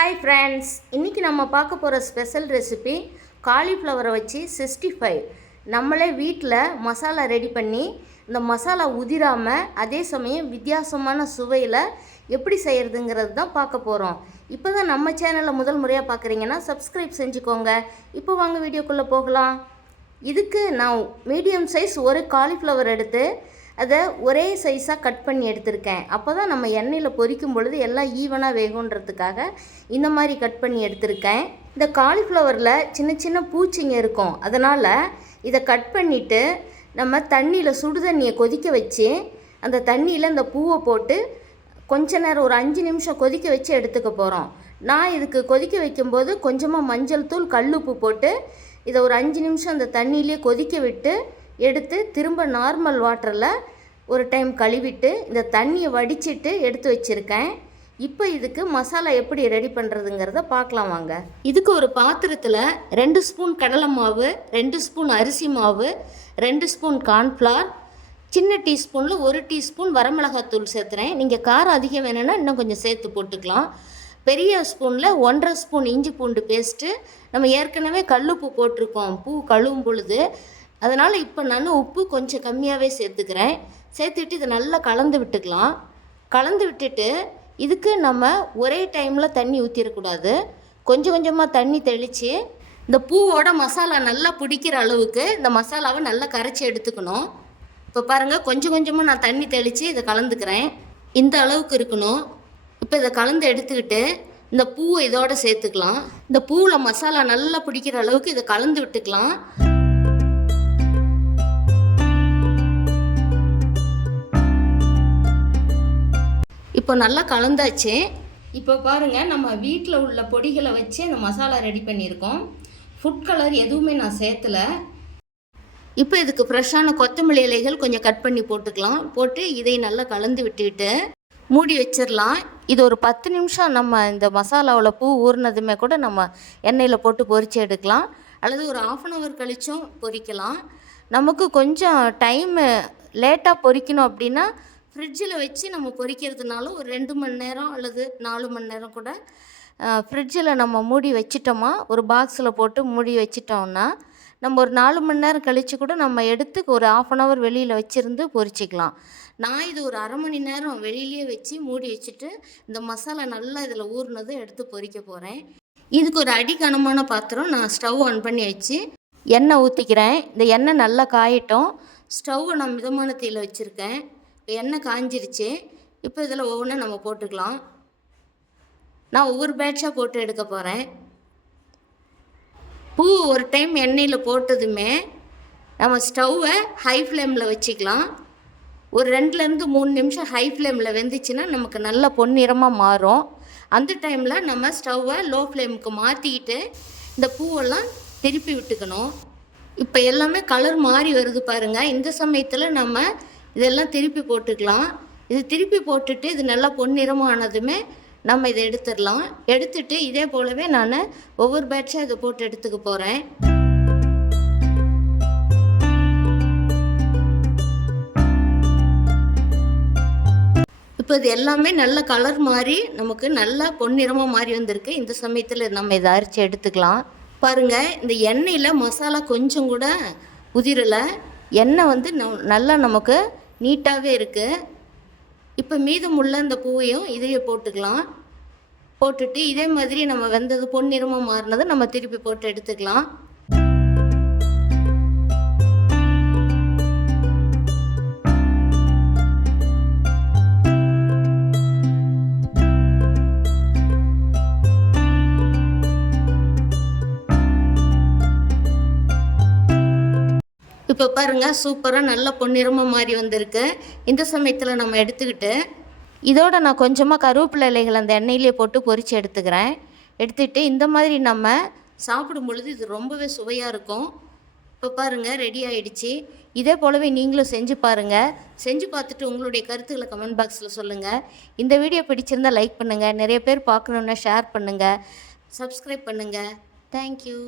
Hi friends, இன்றைக்கி நம்ம பார்க்க போகிற ஸ்பெஷல் ரெசிபி காலிஃப்ளவரை வச்சு 65. நம்மளே வீட்டில் மசாலா ரெடி பண்ணி இந்த மசாலா உதிராமல் அதே சமயம் வித்தியாசமான சுவையில் எப்படி செய்கிறதுங்கிறது தான் பார்க்க போகிறோம். இப்போ தான் நம்ம சேனலை முதல் முறையாக பார்க்குறீங்கன்னா சப்ஸ்கிரைப் செஞ்சுக்கோங்க. இப்போ வாங்க வீடியோக்குள்ளே போகலாம். இதுக்கு நான் மீடியம் சைஸ் ஒரு காலிஃப்ளவர் எடுத்து அதை ஒரே சைஸாக கட் பண்ணி எடுத்திருக்கேன். அப்போ தான் நம்ம எண்ணெயில் பொரிக்கும் பொழுது எல்லாம் ஈவனாக வேகுன்றதுக்காக இந்த மாதிரி கட் பண்ணி எடுத்திருக்கேன். இந்த காலிஃப்ளவரில் சின்ன சின்ன பூச்சிங்க இருக்கும். அதனால் இதை கட் பண்ணிவிட்டு நம்ம தண்ணியில் சுடு தண்ணியை கொதிக்க வச்சு அந்த தண்ணியில் இந்த பூவை போட்டு கொஞ்ச நேரம் ஒரு 5 நிமிஷம் கொதிக்க வச்சு எடுத்துக்க போகிறோம். நான் இதுக்கு கொதிக்க வைக்கும்போது கொஞ்சமாக மஞ்சள் தூள் கல்லுப்பு போட்டு இதை ஒரு 5 நிமிஷம் அந்த தண்ணியிலே கொதிக்க விட்டு எடுத்து திரும்ப நார்மல் வாட்டரில் ஒரு டைம் கழுவிட்டு இந்த தண்ணியை வடிச்சிட்டு எடுத்து வச்சுருக்கேன். இப்போ இதுக்கு மசாலா எப்படி ரெடி பண்ணுறதுங்கிறத பார்க்கலாம் வாங்க. இதுக்கு ஒரு பாத்திரத்தில் 2 ஸ்பூன் கடலை மாவு, 2 ஸ்பூன் அரிசி மாவு, 2 ஸ்பூன் கார்ன்ஃப்ளவர், சின்ன டீஸ்பூனில் 1 டீஸ்பூன் வரமிளகாத்தூள் சேர்த்துறேன். நீங்கள் காரம் அதிகம் வேணும்னா இன்னும் கொஞ்சம் சேர்த்து போட்டுக்கலாம். பெரிய ஸ்பூனில் 1.5 ஸ்பூன் இஞ்சி பூண்டு பேஸ்ட்டு. நம்ம ஏற்கனவே கல்லுப்பு போட்டிருக்கோம் பூ கழுவும் பொழுது, அதனால் இப்போ நான் உப்பு கொஞ்சம் கம்மியாகவே சேர்த்துக்கிறேன். சேர்த்துட்டு இதை நல்லா கலந்து விட்டுக்கலாம். கலந்து விட்டுட்டு இதுக்கு நம்ம ஒரே டைமில் தண்ணி ஊற்றிடக்கூடாது. கொஞ்சம் கொஞ்சமாக தண்ணி தெளித்து இந்த பூவோட மசாலா நல்லா பிடிக்கிற அளவுக்கு இந்த மசாலாவை நல்லா கரைச்சி எடுத்துக்கணும். இப்போ பாருங்கள், கொஞ்சம் கொஞ்சமாக நான் தண்ணி தெளித்து இதை கலந்துக்கிறேன். இந்த அளவுக்கு இருக்கணும். இப்போ இதை கலந்து எடுத்துக்கிட்டு இந்த பூவை இதோடு சேர்த்துக்கலாம். இந்த பூவில் மசாலா நல்லா பிடிக்கிற அளவுக்கு இதை கலந்து விட்டுக்கலாம். இப்போ நல்லா கலந்தாச்சு. இப்போ பாருங்கள், நம்ம வீட்டில் உள்ள பொடிகளை வச்சு அந்த மசாலா ரெடி பண்ணியிருக்கோம். ஃபுட் கலர் எதுவுமே நான் சேர்த்தலை. இப்போ இதுக்கு ஃப்ரெஷ்ஷான கொத்தமல்லி இலைகள் கொஞ்சம் கட் பண்ணி போட்டுக்கலாம். போட்டு இதை நல்லா கலந்து விட்டுவிட்டு மூடி வச்சிடலாம். இது ஒரு 10 நிமிஷம் நம்ம இந்த மசாலாவில் பூ ஊறினதுமே கூட நம்ம எண்ணெயில் போட்டு பொரித்து எடுக்கலாம். அல்லது ஒரு 1/2 hour கழிச்சும் பொரிக்கலாம். நமக்கு கொஞ்சம் டைமு லேட்டாக பொரிக்கணும் அப்படின்னா ஃப்ரிட்ஜில் வச்சு நம்ம பொரிக்கிறதுனால ஒரு 2 மணி நேரம் அல்லது 4 மணி நேரம் கூட ஃப்ரிட்ஜில் நம்ம மூடி வச்சிட்டோமா, ஒரு பாக்ஸில் போட்டு மூடி வச்சிட்டோம்னா நம்ம ஒரு 4 மணி நேரம் கழித்து கூட நம்ம எடுத்து ஒரு 1/2 hour வெளியில் வச்சுருந்து பொரிச்சிக்கலாம். நான் இது ஒரு 1/2 மணி நேரம் வெளியிலே வச்சு மூடி வச்சுட்டு இந்த மசாலா நல்லா இதில் ஊறினதை எடுத்து பொரிக்க போகிறேன். இதுக்கு ஒரு அடிக்கனமான பாத்திரம் நான் ஸ்டவ் ஆன் பண்ணி வச்சு எண்ணெய் ஊற்றிக்கிறேன். இந்த எண்ணெய் நல்லா காயட்டும். ஸ்டவ்வை நான் மிதமான தீயில் வச்சுருக்கேன். எண்ணெய் காஞ்சிருச்சு. இப்போ இதில் ஒவ்வொன்றா நம்ம போட்டுக்கலாம். நான் ஒவ்வொரு பேட்சாக போட்டு எடுக்க போகிறேன். பூ ஒரு டைம் எண்ணெயில் போட்டதுமே நம்ம ஸ்டவ்வை ஹை ஃப்ளேமில் வச்சுக்கலாம். ஒரு 2லேருந்து 3 நிமிஷம் ஹை ஃப்ளேமில் வெந்துச்சுன்னா நமக்கு நல்ல பொன்னிறமாக மாறும். அந்த டைமில் நம்ம ஸ்டவ்வை லோ ஃப்ளேமுக்கு மாற்றிக்கிட்டு இந்த பூவெல்லாம் திருப்பி விட்டுக்கணும். இப்போ எல்லாமே கலர் மாறி வருது பாருங்கள். இந்த சமயத்தில் நம்ம இதெல்லாம் திருப்பி போட்டுக்கலாம். இது திருப்பி போட்டுட்டு இது நல்லா பொன்னிறமானதுமே நம்ம இதை எடுத்துடலாம். எடுத்துட்டு இதே போலவே நான் ஒவ்வொரு பேட்சாக இதை போட்டு எடுத்துக்க போகிறேன். இப்போ இது எல்லாமே நல்ல கலர் மாறி நமக்கு நல்லா பொன்னிறமாக மாறி வந்திருக்கு. இந்த சமயத்தில் நம்ம இதை அரைச்சி எடுத்துக்கலாம். பாருங்கள், இந்த எண்ணெயில் மசாலா கொஞ்சம் கூட உதிரலை. எண்ணெய் வந்து நல்லா நமக்கு நீட்டாகவே இருக்குது. இப்போ மீதமுள்ள இந்த பூவையும் இதையே போட்டுக்கலாம். போட்டுட்டு இதே மாதிரி நம்ம வெந்தது பொன்னிறமாக மாறினதை நம்ம திருப்பி போட்டு எடுத்துக்கலாம். இப்போ பாருங்கள், சூப்பராக நல்ல பொன்னிறமாக மாறி வந்திருக்கு. இந்த சமயத்தில் நம்ம எடுத்துக்கிட்டு இதோட நான் கொஞ்சமாக கருவேப்பிலை இலைகள் அந்த எண்ணெயிலே போட்டு பொரித்து எடுத்துக்கிறேன். எடுத்துகிட்டு இந்த மாதிரி நம்ம சாப்பிடும் பொழுது இது ரொம்பவே சுவையாக இருக்கும். இப்போ பாருங்கள், ரெடி ஆகிடுச்சு. இதே போலவே நீங்களும் செஞ்சு பாருங்கள். செஞ்சு பார்த்துட்டு உங்களுடைய கருத்துக்களை கமெண்ட் பாக்ஸில் சொல்லுங்கள். இந்த வீடியோ பிடிச்சிருந்தால் லைக் பண்ணுங்கள். நிறைய பேர் பார்க்கணுன்னா ஷேர் பண்ணுங்கள். சப்ஸ்கிரைப் பண்ணுங்கள். தேங்க்யூ.